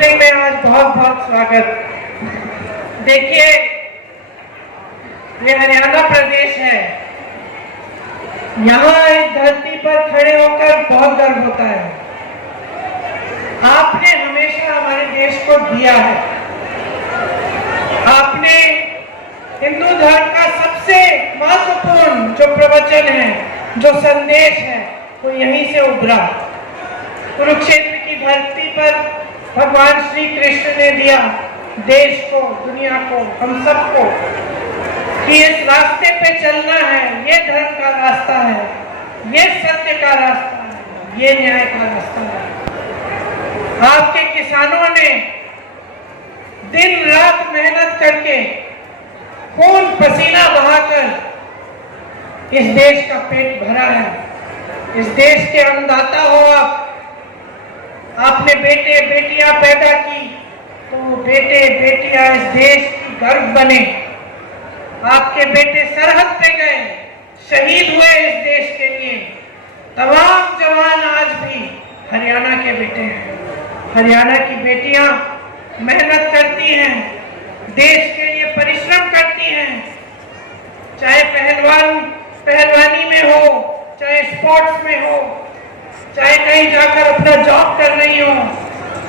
में आज बहुत बहुत स्वागत। देखिए, ये हरियाणा प्रदेश है। यहाँ इस धरती पर खड़े होकर बहुत गर्व होता है। आपने हमेशा हमारे देश को दिया है। आपने हिंदू धर्म का सबसे महत्वपूर्ण जो प्रवचन है, जो संदेश है, वो यहीं से उभरा। कुरुक्षेत्र की धरती पर भगवान श्री कृष्ण ने दिया देश को, दुनिया को, हम सबको, कि इस रास्ते पे चलना है। ये धर्म का रास्ता है, ये सत्य का रास्ता है, ये न्याय का रास्ता है। आपके किसानों ने दिन रात मेहनत करके, खून पसीना बहाकर इस देश का पेट भरा है। इस देश के अन्नदाता हो आप। आपने बेटे बेटियां पैदा की तो बेटे बेटियां इस देश की गर्व बने। आपके बेटे सरहद पे गए, शहीद हुए इस देश के लिए। तमाम जवान आज भी हरियाणा के बेटे हैं। हरियाणा की बेटियां मेहनत करती हैं, देश के लिए परिश्रम करती हैं। चाहे पहलवानी में हो, चाहे स्पोर्ट्स में हो, चाहे कहीं जाकर अपना जॉब कर रही हो,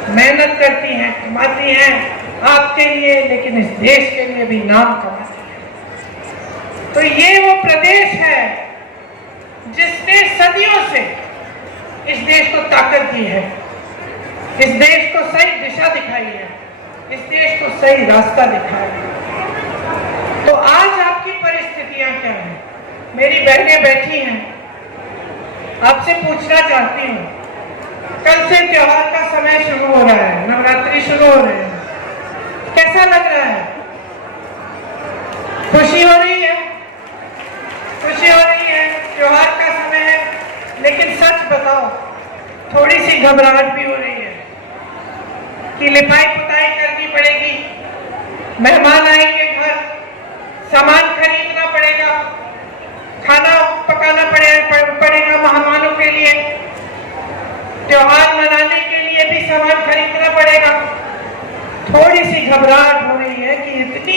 मेहनत करती हैं, कमाती हैं आपके लिए, लेकिन इस देश के लिए भी नाम कमाती हैं। तो ये वो प्रदेश है जिसने सदियों से इस देश को ताकत दी है, इस देश को सही दिशा दिखाई है, इस देश को सही रास्ता दिखाया है। तो आज आपकी परिस्थितियां क्या हैं? मेरी बहनें बैठी हैं, आपसे पूछना चाहती हूँ, कल से त्योहार का समय शुरू हो रहा है, नवरात्रि शुरू हो रहे हैं। कैसा लग रहा है? खुशी हो रही है? खुशी हो रही है, त्योहार का समय है, लेकिन सच बताओ, थोड़ी सी घबराहट भी हो रही है कि लिपाई पुताई करनी पड़ेगी, मेहमान आएंगे घर, सामान खरीदना पड़ेगा, खाना पकाना पड़ेगा मेहमानों के लिए, त्योहार मनाने के लिए भी सामान खरीदना पड़ेगा। थोड़ी सी घबराहट हो रही है कि इतनी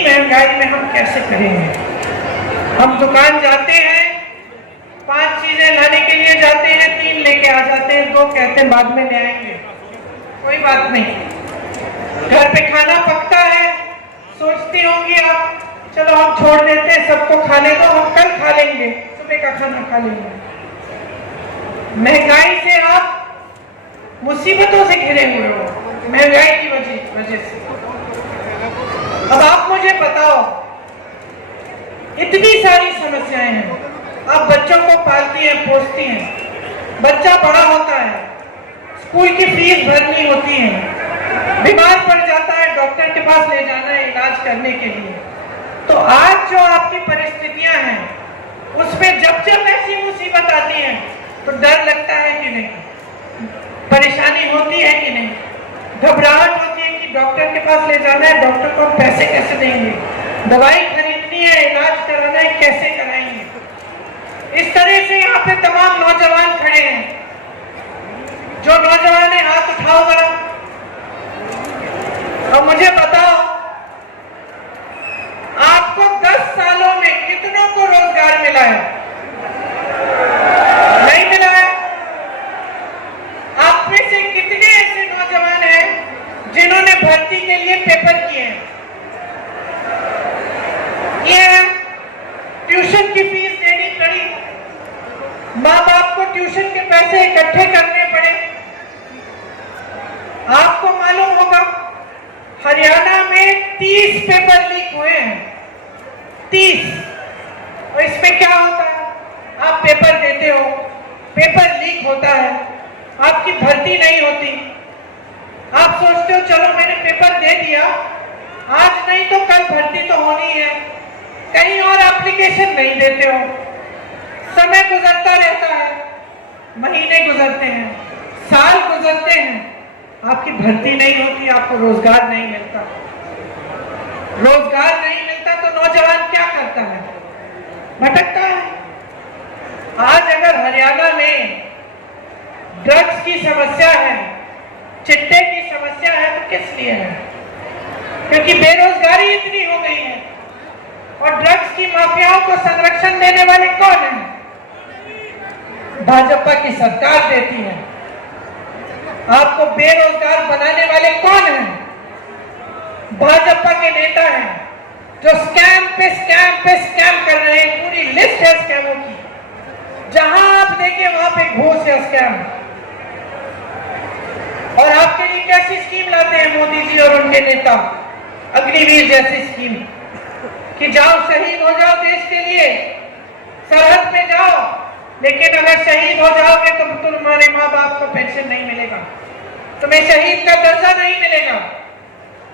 महंगाई में हम कैसे करेंगे। हम दुकान जाते हैं, 5 चीजें लाने के लिए जाते हैं, 3 लेके आ जाते हैं, 2 कहते हैं बाद में ले आएंगे। कोई बात नहीं, घर पे खाना पकता है, सोचती होंगी आप, चलो हम छोड़ देते हैं, सबको खाने दो, हम कल खा लेंगे, सुबह का खाना खा लेंगे। महंगाई से आप मुसीबतों से घिरे हुए हो, महंगाई की वजह से। अब आप मुझे बताओ, इतनी सारी समस्याएं हैं, आप बच्चों को पालती हैं, पोसती हैं, बच्चा बड़ा होता है, स्कूल की फीस भरनी होती है, बीमार पड़ जाता है, डॉक्टर के पास ले जाना है इलाज करने के लिए। तो आज जो आपकी परिस्थितियां हैं, उसमें जब जब ऐसी मुसीबत आती है तो डर लगता है कि नहीं, परेशानी होती है कि नहीं, घबराहट होती है कि डॉक्टर के पास ले जाना है, डॉक्टर को पैसे कैसे देंगे, दवाई खरीदनी है, इलाज कराना है, कैसे कराएंगे। इस तरह से यहाँ पे तमाम नौजवान खड़े हैं। जो नौजवान है हाथ उठाओ जरा और मुझे बताओ, आपको 10 सालों में कितनों को रोजगार मिला है? नहीं मिला है। आप में से कितने ऐसे नौजवान हैं जिन्होंने भर्ती के लिए पेपर किए हैं? ये ट्यूशन की फीस देनी पड़ी, माँ बाप को ट्यूशन के पैसे इकट्ठे करने पड़े। आपको मालूम होगा, हरियाणा में 30 पेपर लीक हुए हैं, 30। और इसमें क्या होता है? आप पेपर देते हो, पेपर लीक होता है, आपकी भर्ती नहीं होती। आप सोचते हो चलो मैंने पेपर दे दिया, आज नहीं तो कल भर्ती तो होनी है, कहीं और एप्लीकेशन नहीं देते हो। समय गुजरता रहता है, महीने गुजरते हैं, साल गुजरते हैं, आपकी भर्ती नहीं होती, आपको रोजगार नहीं मिलता। रोजगार नहीं मिलता तो नौजवान क्या करता है? भटकता है। आज अगर हरियाणा में ड्रग्स की समस्या किस लिए है? क्योंकि बेरोजगारी इतनी हो गई है और ड्रग्स की माफियाओं को संरक्षण देने वाले कौन है? भाजपा की सरकार देती है। आपको बेरोजगार बनाने वाले कौन हैं? भाजपा के नेता हैं जो स्कैम पे स्कैम कर रहे हैं। पूरी लिस्ट है स्कैमों की, जहां आप देखें वहां पे घूस या स्कैम। और आपके लिए कैसी स्कीम लाते हैं मोदी जी और उनके नेता? अग्निवीर जैसी स्कीम कि जाओ शहीद हो जाओ देश के लिए, सरहद पे जाओ, लेकिन अगर शहीद हो जाओगे तो तुम्हारे माँ बाप को पेंशन नहीं मिलेगा, तुम्हें शहीद का दर्जा नहीं मिलेगा।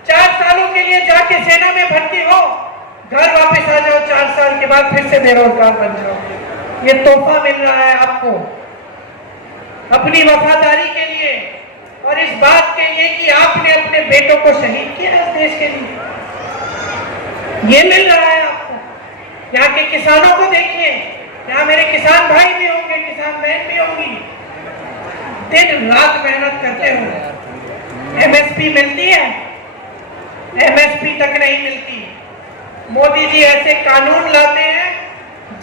4 सालों के लिए जाके सेना में भर्ती हो, घर वापस आ जाओ, 4 साल के बाद फिर से बेरोजगार बन जाओ। ये तोहफा मिल रहा है आपको अपनी वफादारी के लिए और इस बात के लिए कि आपने अपने बेटों को शहीद किया इस देश के लिए। ये मिल रहा है आपको। यहाँ के किसानों को देखिए, यहाँ मेरे किसान भाई भी होंगे, किसान बहन भी होंगी, दिन रात मेहनत करते हो। एमएसपी मिलती है? एमएसपी तक नहीं मिलती। मोदी जी ऐसे कानून लाते हैं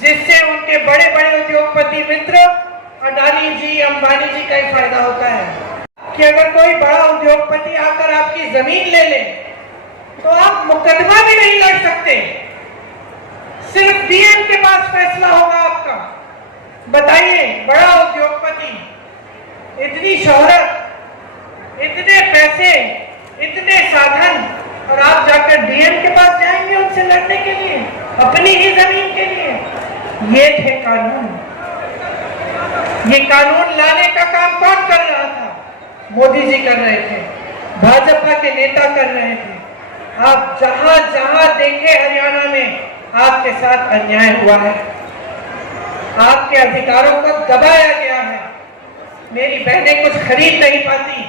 जिससे उनके बड़े बड़े उद्योगपति मित्र अडानी जी, अंबानी जी का ही फायदा होता है कि अगर कोई बड़ा उद्योगपति आकर आपकी जमीन ले ले तो आप मुकदमा भी नहीं लड़ सकते, सिर्फ डीएम के पास फैसला होगा आपका। बताइए, बड़ा उद्योगपति, इतनी शोहरत, इतने पैसे, इतने साधन, और आप जाकर डीएम के पास जाएंगे उनसे लड़ने के लिए अपनी ही जमीन के लिए? ये थे कानून। ये कानून लाने का काम कौन कर रहा था? मोदी जी कर रहे थे, भाजपा के नेता कर रहे थे। आप जहां जहां देखे हरियाणा में आपके साथ अन्याय हुआ है, आपके अधिकारों को दबाया गया है। मेरी बहनें कुछ खरीद नहीं पाती,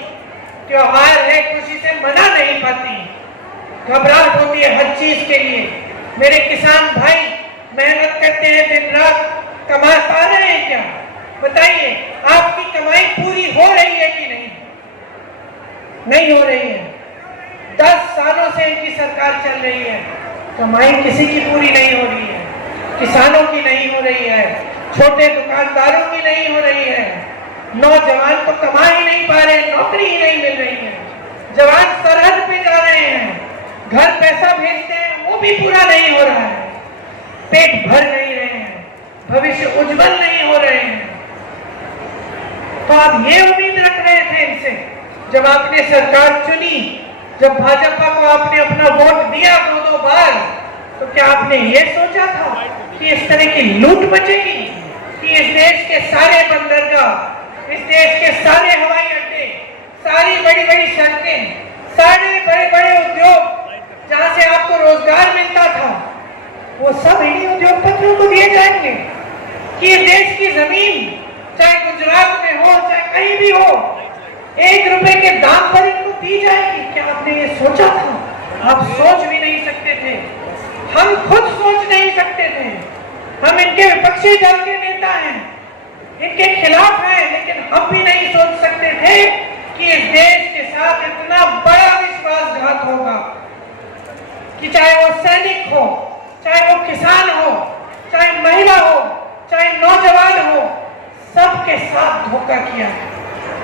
त्योहार है खुशी से मना नहीं पाती, घबराहट होती है हर चीज के लिए। मेरे किसान भाई मेहनत करते हैं दिन रात, कमा पा रहे हैं क्या? बताइए, आपकी कमाई पूरी हो रही है कि नहीं? नहीं हो रही है। 10 सालों से इनकी सरकार चल रही है, कमाई किसी की पूरी नहीं हो रही है। किसानों की नहीं हो रही है, छोटे दुकानदारों की नहीं हो रही है, नौजवान को कमा ही नहीं पा रहे, नौकरी ही नहीं मिल रही है। जवान सरहद पे जा रहे हैं, घर पैसा भेजते हैं, वो भी पूरा नहीं हो रहा है, पेट भर नहीं रहे हैं, भविष्य उज्जवल नहीं हो रहे हैं। तो आप ये उम्मीद रख रहे थे इनसे जब आपने सरकार चुनी, जब भाजपा को आपने अपना वोट दिया 2-2 बार, तो क्या आपने ये सोचा था कि इस तरह की लूट मचेगी, कि इस देश के सारे बंदरगाह, इस देश के सारे हवाई अड्डे, सारी बड़ी बड़ी सड़कें, सारे बड़े बड़े उद्योग जहां से आपको रोजगार मिलता था, वो सब इन्हीं उद्योगपतियों को दिए जाएंगे? कि इस देश की जमीन चाहे गुजरात में हो चाहे कहीं भी हो, 1 रुपए के दाम पर इनको दी जाएगी? क्या आपने ये सोचा था? आप सोच भी नहीं सकते थे, हम खुद सोच नहीं सकते थे। हम इनके विपक्षी दल के नेता हैं, इनके खिलाफ हैं, लेकिन हम भी नहीं सोच सकते थे कि इस देश के साथ इतना बड़ा विश्वासघात होगा कि चाहे वो सैनिक हो, चाहे वो किसान हो, चाहे महिला हो, चाहे नौजवान हो, सबके साथ धोखा किया।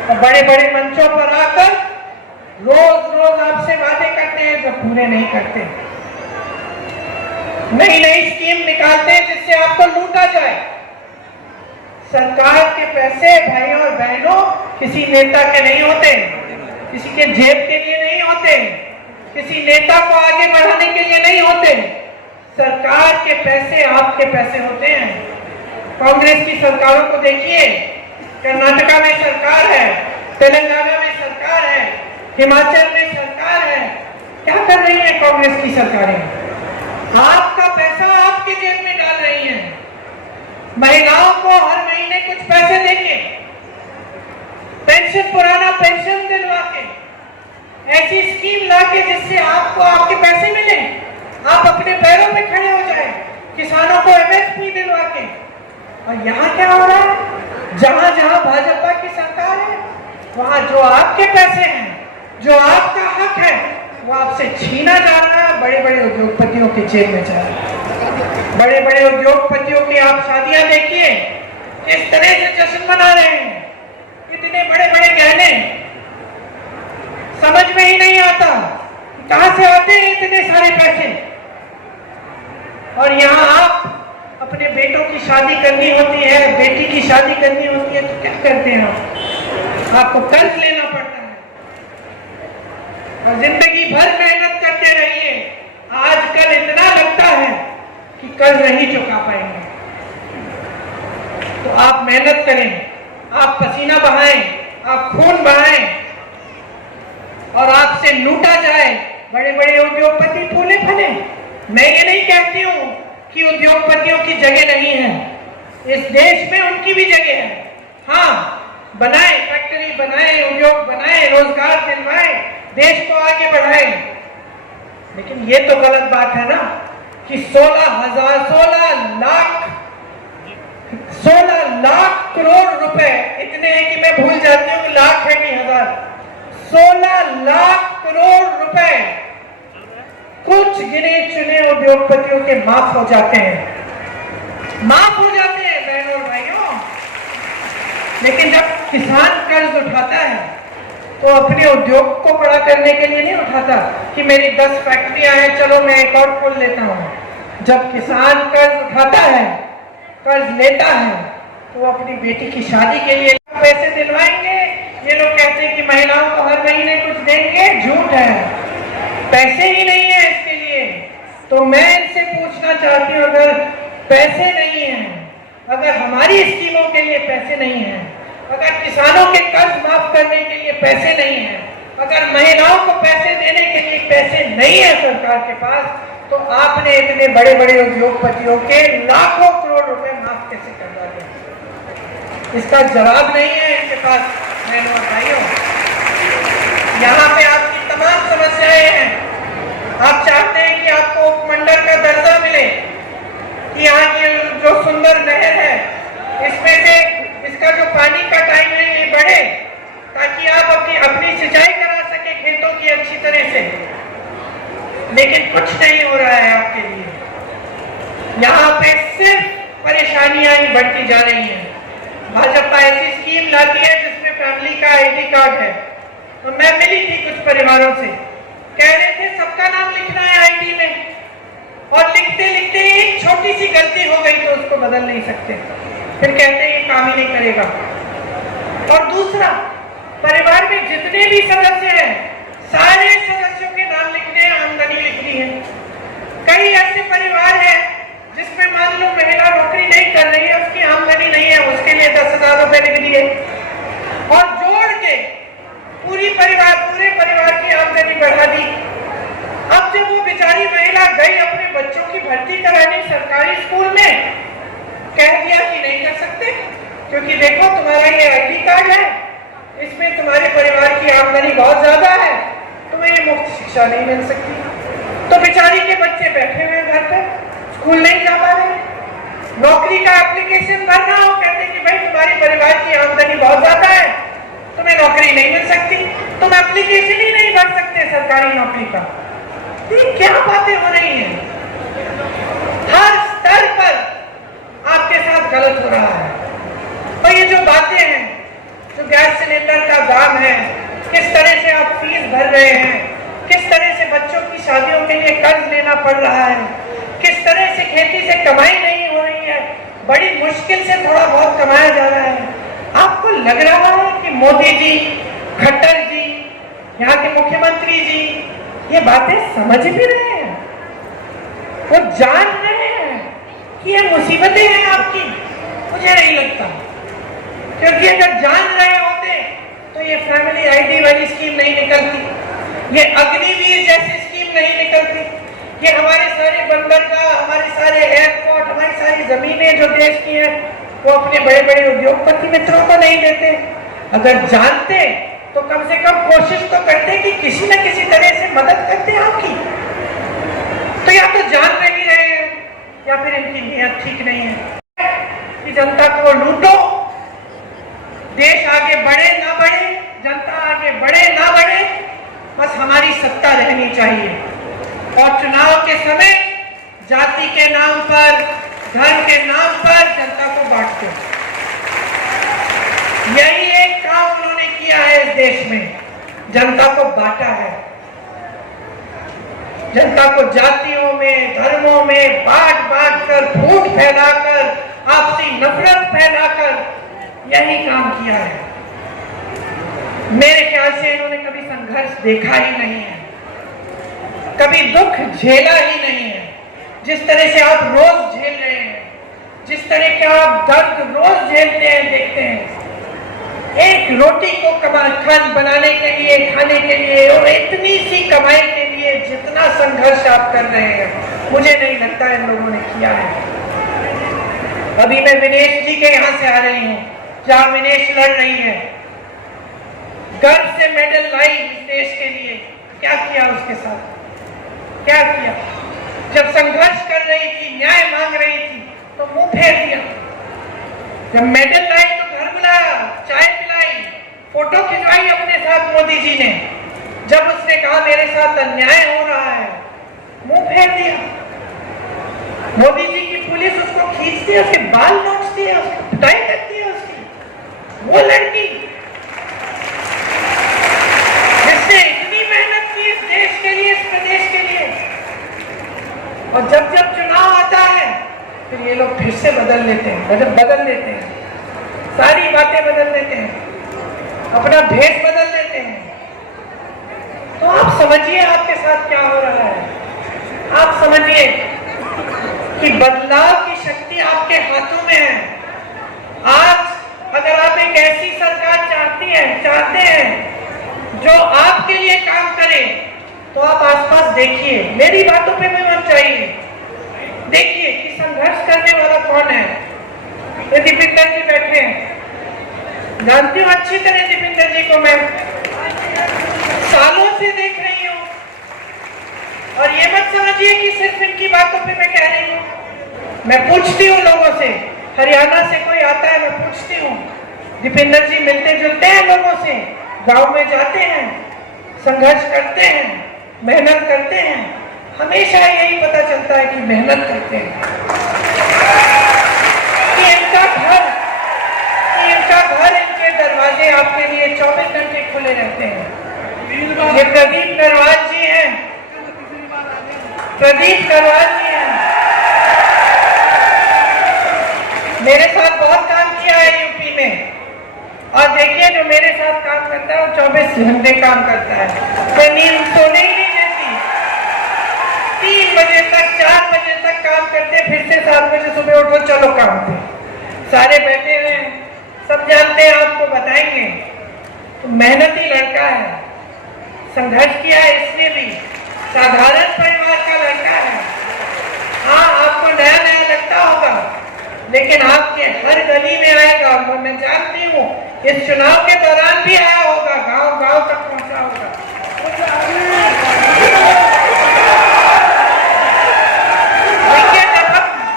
और बड़े बड़े मंचों पर आकर रोज रोज आपसे वादे करते हैं जो पूरे नहीं करते, नई नई स्कीम निकालते हैं जिससे आपको लूटा जाए। सरकार के पैसे भाइयों और बहनों किसी नेता के नहीं होते, किसी के जेब के लिए नहीं होते, किसी नेता को आगे बढ़ाने के लिए नहीं होते। सरकार के पैसे आपके पैसे होते हैं। कांग्रेस की सरकारों को देखिए, कर्नाटका में सरकार है, तेलंगाना में सरकार है, हिमाचल में सरकार है। क्या कर रही है कांग्रेस की सरकारें? आपका पैसा आपके जेब में डाल रही है। महिलाओं को हर महीने कुछ पैसे देके, पेंशन, पुराना पेंशन दिलवा के, ऐसी स्कीम लाके जिससे आपको आपके पैसे मिले, आप अपने पैरों पे खड़े हो जाए, किसानों को एमएसपी दिलवा के। और यहाँ क्या हो रहा है? जहां जहां भाजपा की सरकार है, वहां जो आपके पैसे हैं, जो आपका हक है वो आपसे छीना जा रहा है, बड़े बड़े उद्योगपतियों के जेब में जा रहा है। बड़े बड़े उद्योगपतियों की आप शादियां देखिए, किस तरह से जश्न मना रहे हैं, इतने बड़े बड़े गहने, समझ में ही नहीं आता कहां से आते हैं इतने सारे पैसे। और यहाँ आप अपने बेटों की शादी करनी होती है, बेटी की शादी करनी होती है, तो क्या करते हैं आपको कर्ज लेना पड़ता है और जिंदगी भर मेहनत करते रहिए। आजकल इतना लगता है कि कर्ज नहीं चुका पाएंगे, तो आप मेहनत करें, आप पसीना बहाएं, आप खून बहाएं और आपसे लूटा जाए। बड़े बड़े उद्योगपति फूले फले। मैं ये नहीं कहती हूं कि उद्योगपतियों की जगह नहीं है, इस देश में उनकी भी जगह है। हाँ, बनाए फैक्ट्री, बनाए उद्योग, बनाए रोजगार दिलवाए, देश को आगे बढ़ाए। लेकिन ये तो गलत बात है ना कि 16 लाख करोड़ रुपए, इतने हैं कि मैं भूल जाती हूँ कि लाख है कि हजार। 16 लाख करोड़ रुपए कुछ गिने चुने उद्योगपतियों के माफ हो जाते हैं, माफ हो जाते हैं बहनों और भाइयों। लेकिन जब किसान कर्ज उठाता है तो अपने उद्योग को बड़ा करने के लिए नहीं उठाता कि मेरी 10 फैक्ट्रियां हैं, चलो मैं एक और खोल लेता हूं। जब किसान कर्ज उठाता है, कर्ज लेता है, तो अपनी बेटी की शादी के लिए पैसे दिलवाएंगे। ये लोग कहते हैं कि महिलाओं को हर महीने कुछ देंगे, झूठ है, पैसे ही नहीं है इसके लिए। तो मैं इनसे पूछना चाहती हूँ, अगर पैसे नहीं है, अगर हमारी स्कीमों के लिए पैसे नहीं है, अगर किसानों के कर्ज माफ करने के लिए पैसे नहीं है, अगर महिलाओं को पैसे देने के लिए पैसे नहीं है सरकार के पास, तो आपने इतने बड़े बड़े उद्योगपतियों के लाखों करोड़ रुपए माफ कैसे कर डाले? इसका जवाब नहीं है इनके पास बहनों और भाइयों। यहाँ पे आपकी तमाम समस्याएं हैं। आप चाहते हैं कि आपको उपमंडल का दर्जा मिले, कि यहाँ की जो सुंदर नहर है इसमें से इसका जो पानी का टाइम है ये बढ़े, ताकि आप अपनी सिंचाई करा सके खेतों की अच्छी तरह से। लेकिन कुछ नहीं हो रहा है आपके लिए। यहाँ पे सिर्फ परेशानियां ही बढ़ती जा रही हैं। भाजपा ऐसी स्कीम लाती है जिसमें फैमिली का आईडी कार्ड है। तो मैं मिली थी कुछ परिवारों से, कह रहे थे सबका नाम लिखना है आईडी में, और लिखते लिखते एक छोटी सी गलती हो गई तो उसको बदल नहीं सकते, फिर कहते हैं ये काम ही नहीं करेगा। और दूसरा, परिवार में जितने भी सदस्य हैं, सारे सदस्यों के नाम लिखने हैं, आमदनी लिखनी है। कई ऐसे परिवार हैं जिसमें मान लो महिला नौकरी नहीं कर रही है, उसकी आमदनी नहीं है, उसके लिए 10,000 रुपए लिख दिए और जोड़ के पूरे परिवार की आमदनी बढ़ा दी। अब जब वो बेचारी महिला गई अपने बच्चों की भर्ती कराने सरकारी स्कूल में, कह दिया कि नहीं कर सकते, क्योंकि देखो तुम्हारा ये आईडी कार्ड है, इसमें तुम्हारे परिवार की आमदनी बहुत ज्यादा है, तुम्हें ये मुफ्त शिक्षा नहीं मिल सकती। तो बेचारी के बच्चे बैठे हुए घर पे, स्कूल नहीं जा पा रहे। नौकरी का एप्लीकेशन भरना हो, कहते कि भाई तुम्हारे परिवार की आमदनी बहुत ज्यादा है, तुम्हें नौकरी नहीं मिल सकती, तुम एप्लीकेशन ही नहीं भर सकते सरकारी नौकरी का। ये क्या बातें हो रही हैं? हर स्तर पर आपके साथ गलत हो रहा है। और ये जो बातें हैं, जो गैस सिलेंडर का दाम है, किस तरह से आप फीस भर रहे हैं, किस तरह से बच्चों की शादियों के लिए कर्ज लेना पड़ रहा है, किस तरह से खेती से कमाई नहीं हो रही है, बड़ी मुश्किल से थोड़ा बहुत कमाया जा रहा है। आपको लग रहा है कि मोदी जी, खट्टर जी, यहाँ के मुख्यमंत्री जी ये बातें समझ भी रहे हैं? वो जान रहे हैं कि ये मुसीबतें हैं आपकी? मुझे नहीं लगता, क्योंकि अगर जान रहे होते तो ये फैमिली आईडी वाली स्कीम नहीं निकलती, ये अग्निवीर जैसी स्कीम नहीं निकलती, ये हमारे सारे बंदरगाह, हमारे सारे एयरपोर्ट, हमारी सारी जमीनें जो देश की हैं, वो अपने बड़े बड़े उद्योगपति मित्रों को नहीं देते। अगर जानते तो कम से कम कोशिश तो करते कि किसी न किसी तरह से मदद करते आपकी। तो या तो जान नहीं रहे हैं या फिर इनकी नीयत ठीक नहीं है कि जनता को लूटो, देश आगे बढ़े ना बढ़े, जनता आगे बढ़े ना बढ़े, हमारी सत्ता रहनी चाहिए। और चुनाव के समय जाति के नाम पर, धर्म के नाम पर जनता को बांटते, यही एक काम उन्होंने किया है इस देश में, जनता को बांटा है। जनता को जातियों में, धर्मों में बांट बांट कर, फूट फैलाकर, आपसी नफरत फैलाकर यही काम किया है। मेरे ख्याल से इन्होंने कभी संघर्ष देखा ही नहीं है, कभी दुख झेला ही नहीं है। जिस तरह से आप रोज झेल रहे हैं, जिस तरह के आप दर्द रोज झेलते हैं, देखते हैं, एक रोटी को बनाने के लिए, खाने के लिए, और इतनी सी कमाई के लिए जितना संघर्ष आप कर रहे हैं, मुझे नहीं लगता इन लोगों ने किया है। अभी मैं विनेश जी के यहाँ से आ रही हूँ, जहाँ विनेश लड़ रही है, गर्व से मेडल लाई इस देश के लिए। क्या किया उसके साथ, क्या किया? जब संघर्ष कर रही थी, न्याय मांग रही थी, तो मुंह फेर दिया। जब मेडल लाई तो घर बुलाया, चाय पिलाई, फोटो खिंचवाई अपने साथ मोदी जी ने। जब उसने कहा मेरे साथ अन्याय हो रहा है, मुंह फेर दिया। मोदी जी की पुलिस उसको खींचती है, उसके बाल नोचती है, उसकी पिटाई करती है उसकी। वो लड़की जिसने इतनी मेहनत की इस देश के लिए, इस प्रदेश के लिए, और जब जब चुनाव आता है फिर ये लोग फिर से बदल लेते हैं, सारी बातें बदल लेते हैं, अपना भेष बदल लेते हैं। तो आप समझिए आपके साथ क्या हो रहा है। आप समझिए कि बदलाव की शक्ति आपके हाथों में है। आज अगर आप एक ऐसी सरकार चाहते हैं जो आपके लिए काम करे, तो आप आसपास देखिए, मेरी बातों पे भी मत चाहिए, देखिए कि संघर्ष करने वाला कौन है। ये दीपिंदर जी बैठे हैं, जानती हूँ अच्छी तरह दीपिंदर जी को, मैं सालों से देख रही हूँ। और ये मत समझिए कि सिर्फ इनकी बातों पे मैं कह रही हूँ, मैं पूछती हूँ लोगों से, हरियाणा से कोई आता है, मैं पूछती हूँ, दीपिंदर जी मिलते जुलते हैं लोगों से, गांव में जाते हैं, संघर्ष करते हैं, मेहनत करते हैं, हमेशा यही पता चलता है कि मेहनत करते हैं, कि इनका घर, इनके दरवाजे आपके लिए 24 घंटे खुले रहते हैं। ये प्रदीप करवाल जी हैं, मेरे साथ बहुत काम किया है यूपी में, और देखिए जो मेरे साथ काम करता है वो 24 घंटे काम करता है। मैं नींद सोने ही नहीं देती, 3 बजे तक 4 बजे तक काम करते, फिर से 7 बजे सुबह उठो चलो काम पे। सारे बैठे हुए हैं, सब जानते हैं, आपको बताएंगे। तो मेहनती लड़का है, संघर्ष किया है इसने भी, साधारण परिवार का लड़का है। हाँ, आपको नया नया लगता होगा, लेकिन आपके हर गली में आएगा, और मैं जानती हूँ इस चुनाव के दौरान भी आया होगा, गांव गांव तक पहुंचा होगा। देखिए,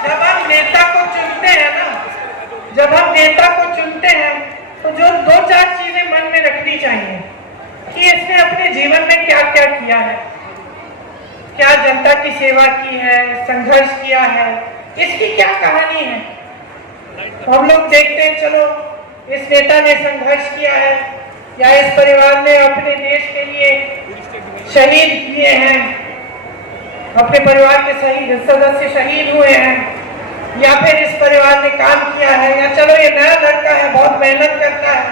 जब हम नेता को चुनते हैं ना, जब हम नेता को चुनते हैं, तो जो 2-4 चीजें मन में रखनी चाहिए कि इसने अपने जीवन में क्या क्या किया है, क्या जनता की सेवा की है, संघर्ष किया है, इसकी क्या कहानी है। हम लोग देखते हैं, चलो इस नेता ने संघर्ष किया है, या इस परिवार ने अपने देश के लिए शहीद किए हैं, अपने परिवार के सदस्य शहीद हुए हैं, या फिर इस परिवार ने काम किया है, या चलो ये नया लड़का है, बहुत मेहनत करता है,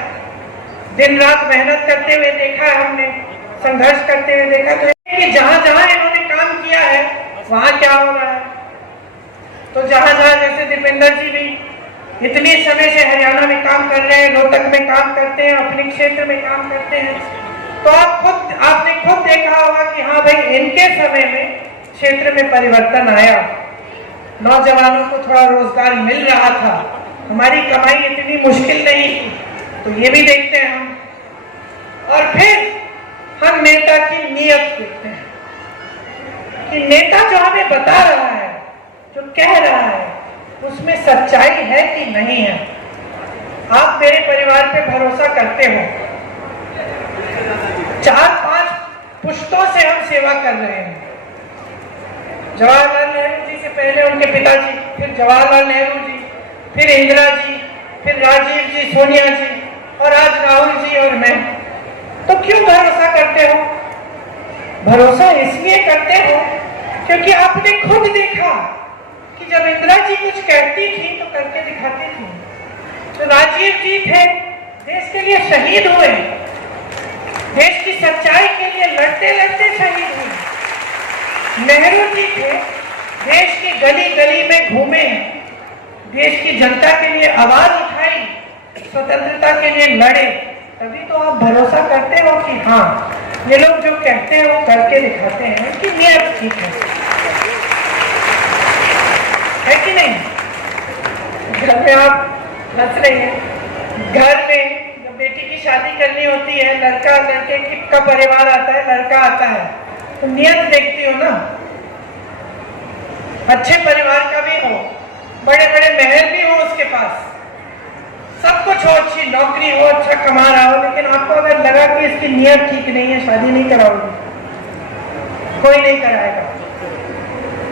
दिन रात मेहनत करते हुए देखा है हमने, संघर्ष करते हुए देखा। तो कि जहां जहां इन्होंने काम किया है वहां क्या हो रहा है। तो जहां जहां जैसे दीपेंद्र जी भी इतने समय से हरियाणा में काम कर रहे हैं, रोहतक में काम करते हैं, अपने क्षेत्र में काम करते हैं, तो आपने खुद देखा होगा कि हाँ भाई, इनके समय में क्षेत्र में परिवर्तन आया, नौजवानों को थोड़ा रोजगार मिल रहा था, हमारी कमाई इतनी मुश्किल नहीं थी। तो ये भी देखते हैं हम, और फिर हम नेता की नीयत देखते हैं कि नेता जो हमें बता रहा है, जो कह रहा है, उसमें सच्चाई है कि नहीं है। आप मेरे परिवार पे भरोसा करते हो, 4-5 पुश्तों से हम सेवा कर रहे हैं। जवाहरलाल नेहरू जी से पहले उनके पिताजी, फिर जवाहरलाल नेहरू जी, फिर इंदिरा जी, फिर राजीव जी, सोनिया जी और आज राहुल जी और मैं। तो क्यों भरोसा करते हो? भरोसा इसलिए करते हो क्योंकि आपने खुद देखा कि जब इंदिरा जी कुछ कहती थी तो करके दिखाती थी। तो राजीव जी थे, देश के लिए शहीद हुए, देश की सच्चाई के लिए लड़ते लड़ते शहीद हुए। नेहरू जी थे, देश की गली गली में घूमे, देश की जनता के लिए आवाज उठाई, स्वतंत्रता के लिए लड़े। तभी तो आप भरोसा करते हो कि हाँ, ये लोग जो कहते हैं वो करके दिखाते हैं कि नियत ठीक है कि नहीं? घर में आप हंस रहे हैं, घर में जब बेटी की शादी करनी होती है, लड़का लड़के का परिवार आता है, लड़का आता है, तो नियत देखती हो ना। अच्छे परिवार का भी हो, बड़े बड़े महल भी हो उसके पास, सब कुछ हो, अच्छी नौकरी हो, अच्छा कमा रहा हो, लेकिन आपको अगर लगा कि इसकी नियत ठीक नहीं है, शादी नहीं कराओगे, कोई नहीं कराएगा।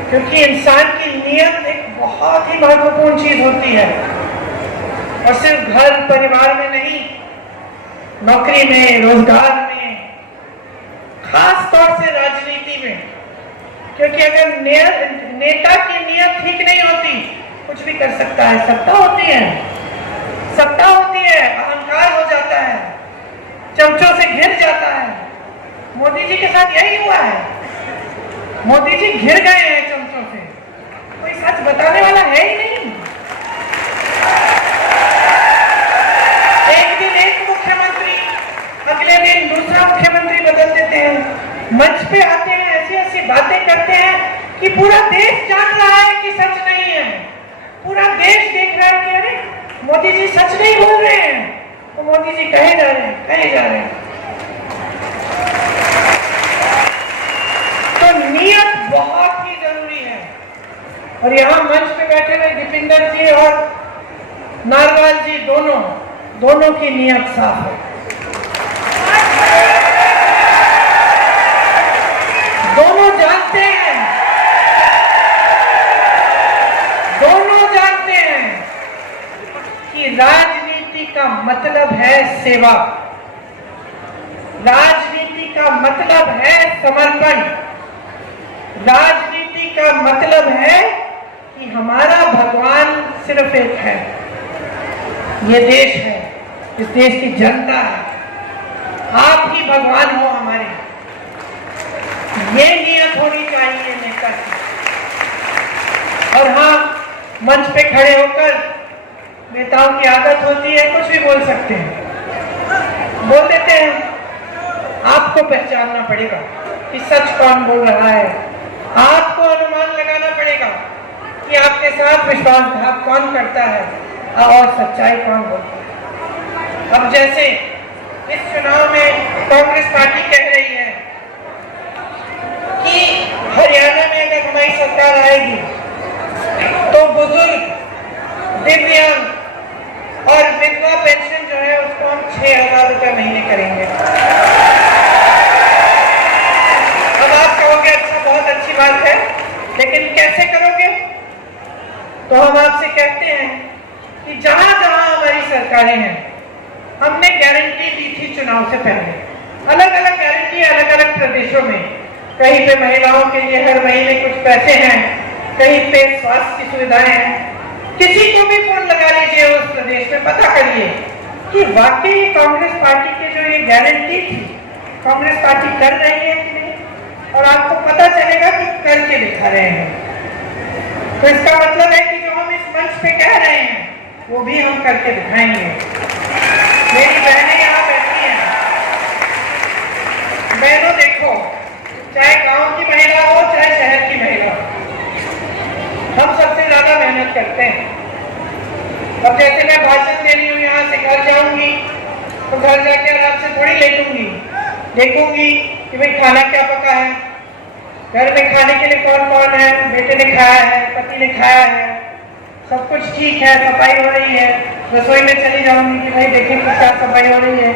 क्योंकि इंसान की नियत एक बहुत ही महत्वपूर्ण चीज होती है, और सिर्फ घर परिवार में नहीं, नौकरी में, रोजगार में, खास तौर से राजनीति में। क्योंकि अगर नेता की नियत ठीक नहीं होती, कुछ भी कर सकता है। सत्ता होती है, सत्ता होती है, अहंकार हो जाता है, चमचों से घिर जाता है। मोदी जी के साथ यही हुआ है, मोदी जी घिर गए हैं चमचों से, कोई सच बताने वाला है ही नहीं। एक दिन एक मुख्यमंत्री, अगले दिन दूसरा मुख्यमंत्री बदल देते हैं, मंच पे आते हैं, ऐसी ऐसी बातें करते हैं कि पूरा देश जान रहा है कि सच नहीं है, पूरा देश देख रहा है कि अरे मोदी जी सच नहीं बोल रहे हैं, तो मोदी जी कहे जा रहे हैं, कहे जा रहे हैं। तो नियत बहुत ही जरूरी है। और यहाँ मंच पे बैठे हुए दीपिंदर जी और नारवाल जी, दोनों की नियत साफ है। दोनों जानते हैं, कि राजनीति का मतलब है सेवा, राजनीति का मतलब है समर्पण, राजनीति का मतलब है कि हमारा भगवान सिर्फ एक है, ये देश है, इस देश की जनता है, आप ही भगवान हो हमारे। ये नियत होनी चाहिए नेता की। और हाँ, मंच पे खड़े होकर नेताओं की आदत होती है कुछ भी बोल सकते हैं, बोल देते हैं। आपको पहचानना पड़ेगा कि सच कौन बोल रहा है, आपको अनुमान लगाना पड़ेगा कि आपके साथ विश्वासघात कौन करता है और सच्चाई कौन बोलता है। अब जैसे इस चुनाव में कांग्रेस पार्टी कह रही है कि हरियाणा में अगर हमारी सरकार आएगी तो बुजुर्ग, दिव्यांग और विधवा पेंशन जो है उसको हम 6,000 रुपए महीने करेंगे। अब आप कहोगे अच्छा, बहुत अच्छी बात है, लेकिन कैसे करोगे? तो हम आपसे कहते हैं कि जहां जहां हमारी सरकारें हैं, हमने गारंटी दी थी चुनाव से पहले, अलग अलग गारंटी, अलग अलग प्रदेशों में। कहीं पे महिलाओं के लिए हर महीने कुछ पैसे हैं, कहीं पे स्वास्थ्य की सुविधाएं हैं। किसी को भी फोन लगा लीजिए उस प्रदेश में, पता करिए कि वाकई कांग्रेस पार्टी की जो ये गारंटी थी, कांग्रेस पार्टी कर रही है कि नहीं, और आपको पता चलेगा कि करके दिखा रहे हैं। तो इसका मतलब है कि जो हम इस मंच पे कह रहे हैं वो भी हम करके दिखाएंगे। मेरी बहनें यहाँ बैठी हैं, बहनों देखो, चाहे गांव की महिला हो चाहे शहर की महिला, हम सबसे ज्यादा मेहनत करते हैं। अब जैसे मैं भाषण दे रही हूँ, यहाँ से घर जाऊंगी तो घर जाके आराम से थोड़ी लेटूंगी, देखूंगी कि भाई खाना क्या पका है, घर में खाने के लिए कौन कौन है, बेटे ने खाया है, पति ने खाया है, सब कुछ ठीक है, सफाई हो रही है। रसोई में चली जाऊंगी कि भाई देखें कि क्या सफाई हो रही है,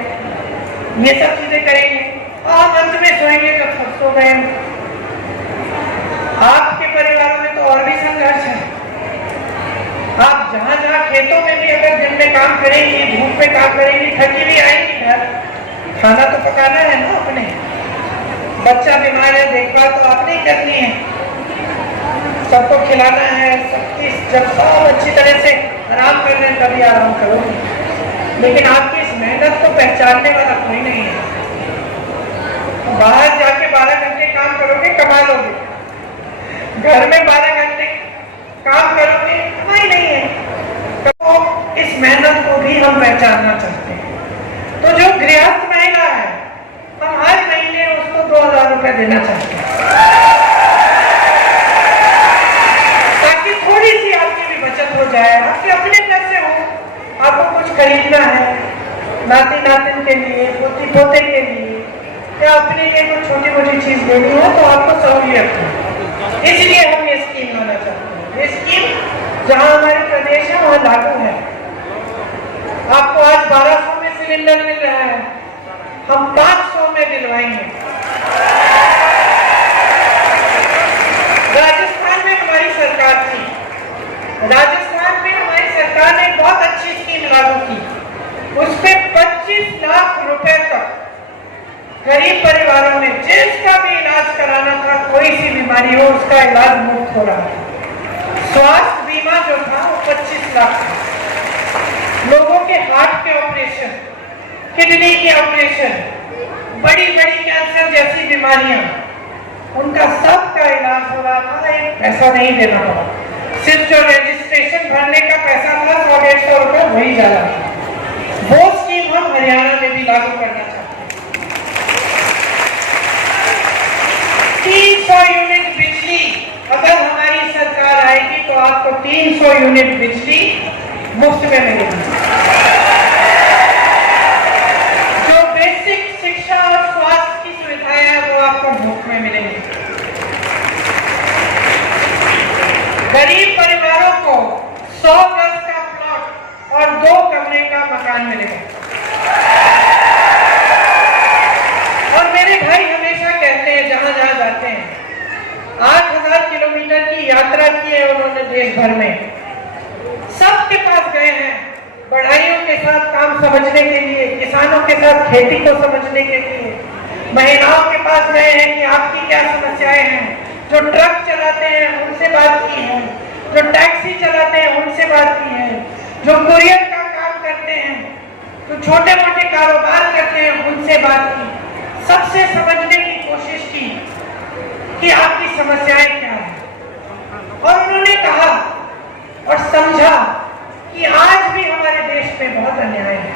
ये सब चीजें करेंगे। आप अंत में सोएंगे तो सब सो गए। आपके परिवार में तो और भी संघर्ष है। आप जहां जहां खेतों में भी अगर दिन में काम करेंगी, धूप में काम करेंगी, थकी भी आएंगी घर, खाना तो पकाना है ना अपने। बच्चा बीमार है, देखभाल तो आपने ही करनी है, सबको खिलाना है, सबकी जब सब अच्छी तरह से आराम कर रहे हैं तभी आराम करोगे। लेकिन आपकी इस मेहनत को पहचानने वाला कोई नहीं है। बाहर जाके 12 घंटे काम करोगे, कमा लोगे, घर में 12 घंटे काम करोगे, कमाई नहीं है। तो इस मेहनत को भी हम पहचानना चाहते हैं। तो जो गृहस्थ महिला है, हम हर महीने उसको 2000 रुपए देना चाहते हैं, ताकि थोड़ी सी आपकी भी बचत हो जाए। आपके अपने पैसे हो, आपको कुछ खरीदना है नाती नातिन के लिए, पोती पोते के लिए, या अपने लिए कोई छोटी मोटी चीज लेनी हो तो आपको सहूलियत है। इसलिए हम ये स्कीम लाना चाहते हैं। ये स्कीम जहां हमारे प्रदेश है वहां लागू है। आपको आज 1200 में सिलेंडर मिल रहा है, हम 500 में दिलवाएंगे। राजस्थान में हमारी सरकार थी, राजस्थान में हमारी सरकार ने बहुत अच्छी स्कीम लागू की। उस पे 25 लाख रुपए तक गरीब परिवारों में जिसका भी इलाज कराना था, कोई सी बीमारी हो उसका इलाज मुफ्त हो रहा था। स्वास्थ्य बीमा जो था वो 25 लाख था। लोगों के हार्ट के ऑपरेशन, किडनी के ऑपरेशन, बड़ी बड़ी कैंसर जैसी बीमारियां, उनका सबका इलाज हो रहा था। एक पैसा नहीं देना पड़ा, सिर्फ जो रजिस्ट्रेशन भरने का पैसा था 100-150 रुपए वही जा रहा था। वो स्कीम हम हरियाणा में भी लागू करना चाहते हैं। 300 यूनिट बिजली अगर हमारी सरकार आएगी तो आपको 300 यूनिट बिजली मुफ्त में मिलेगी। जो बेसिक शिक्षा और स्वास्थ्य की सुविधाएं हैं वो आपको मुफ्त में मिलेंगी। गरीब परिवारों को 100 गज का प्लॉट और 2 कमरे का मकान मिलेगा। और मेरे भाई हमेशा कहते हैं, जहां जहां जाते हैं, 8000 किलोमीटर की यात्रा की है उन्होंने देश भर में, सबके पास गए हैं, बढ़ाइयों के साथ काम समझने के लिए, किसानों के साथ खेती को समझने के लिए, महिलाओं के पास गए हैं कि आपकी क्या समस्याएं हैं, जो ट्रक चलाते हैं उनसे बात की है, जो टैक्सी चलाते हैं उनसे बात की है, जो कुरियर का काम करते हैं, जो छोटे मोटे कारोबार करते हैं उनसे बात की, सबसे समझने की कोशिश की कि आपकी समस्याएं क्या है। और उन्होंने कहा और समझा कि आज भी हमारे देश में बहुत अन्याय है।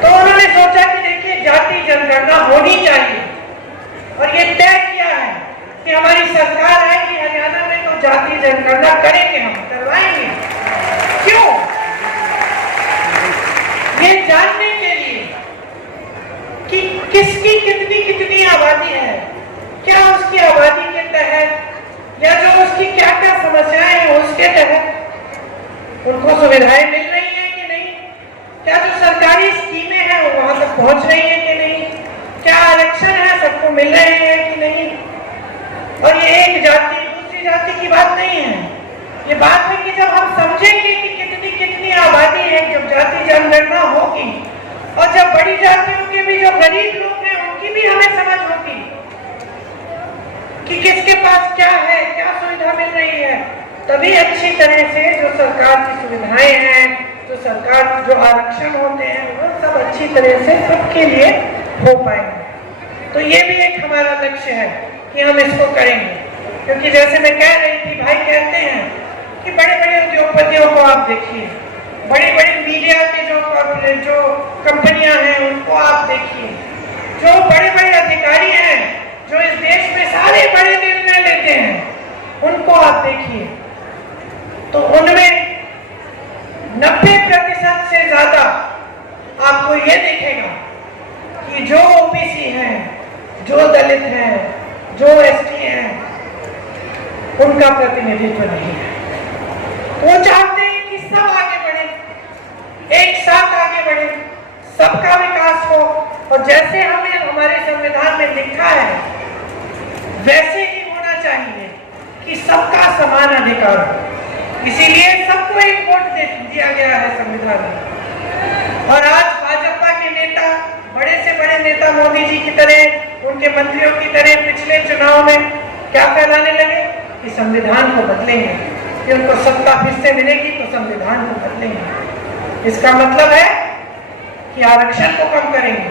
तो उन्होंने सोचा कि देखिए, जाति जनगणना होनी चाहिए, और ये तय किया है कि हमारी सरकार है कि हरियाणा में तो जाति जनगणना करेंगे, हम करवाएंगे। क्यों? ये जानने के लिए कि किसकी कितनी कितनी आबादी है, क्या उसकी आबादी के तहत या जो उसकी क्या क्या समस्याएं हैं उसके तहत उनको सुविधाएं मिल रही हैं कि नहीं, क्या जो सरकारी स्कीमें हैं वो वहां तक पहुंच रही है कि नहीं, क्या आरक्षण है सबको मिल रहे हैं कि नहीं। और ये एक जाति दूसरी जाति की बात नहीं है, ये बात है कि जब हम समझेंगे कि कितनी कितनी आबादी है, जब जाति जनगणना होगी, और जब बड़ी जातियों के भी जो गरीब लोग हैं उनकी भी हमें समझ होगी कि किसके पास क्या है, क्या सुविधा मिल रही है, तभी अच्छी तरह से जो सरकार की सुविधाएं हैं, जो सरकार जो आरक्षण होते हैं, वो सब अच्छी तरह से सबके लिए हो पाएंगे। तो ये भी एक हमारा लक्ष्य है कि हम इसको करेंगे। क्योंकि जैसे मैं कह रही थी, भाई कहते हैं कि बड़े बड़े उद्योगपतियों को आप देखिए, बड़ी बड़ी मीडिया के जो कंपनियां हैं उनको आप देखिए, जो बड़े बड़े अधिकारी हैं जो इस देश में सारे बड़े निर्णय लेते हैं उनको आप देखिए, तो उनमें 90% से ज्यादा आपको ये दिखेगा कि जो ओबीसी हैं, जो दलित हैं, जो एसटी हैं, उनका प्रतिनिधित्व नहीं है। वो चाहते हैं कि सब आगे बढ़े, एक साथ आगे बढ़े, सबका विकास हो। और जैसे हमें हमारे हमारे संविधान में लिखा है वैसे ही होना चाहिए कि सबका समान अधिकार हो। इसीलिए सबको एक वोट दिया गया है संविधान में। और आज भाजपा के नेता, बड़े से बड़े नेता मोदी जी की तरह, उनके मंत्रियों की तरह पिछले चुनाव में क्या फैलाने लगे कि संविधान को बदलेंगे, कि उनको सत्ता फिर से मिलेगी तो संविधान को बदलेंगे। इसका मतलब है कि आरक्षण को कम करेंगे।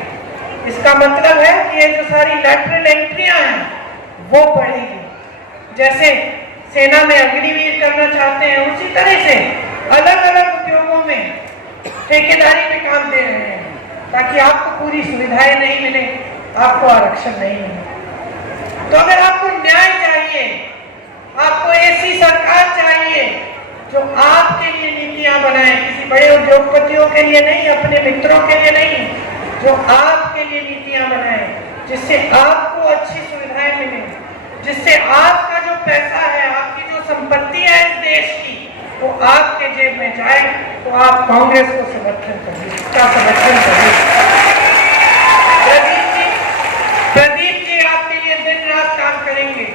इसका मतलब है कि ये जो सारी लैटरल एंट्रियां हैं वो बढ़ेगी। जैसे सेना में अग्निवीर करना चाहते हैं, उसी तरह से अलग अलग उद्योगों में ठेकेदारी पे काम दे रहे हैं ताकि आपको पूरी सुविधाएं नहीं मिले, आपको आरक्षण नहीं मिले। तो अगर आपको न्याय चाहिए, आपको ऐसी सरकार चाहिए जो आपके लिए नीतियां बनाए, किसी बड़े उद्योगपतियों के लिए नहीं, अपने मित्रों के लिए नहीं, जो आपके लिए नीतियां बनाए, जिससे आपको अच्छी सुविधाएं मिले, जिससे आपका जो पैसा है, आपकी जो संपत्ति है इस देश की, वो आपके जेब में जाए, तो आप कांग्रेस को समर्थन करिए, उसका समर्थन करिए। प्रदीप जी आपके लिए दिन रात काम करेंगे।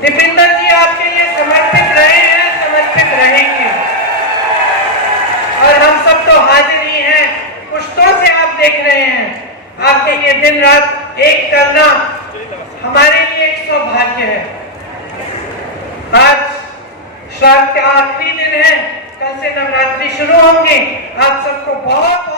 दीपिंदर जी आपके लिए समर्पित रहे हैं, समर्पित रहेंगे। और हम सब तो हाजिर ही हैं, पुश्तों से आप देख रहे हैं। आपके लिए दिन रात एक करना हमारे लिए एक सौभाग्य है। आज श्राद्ध का आखिरी दिन है, कल से नवरात्रि शुरू होंगे। आप सबको बहुत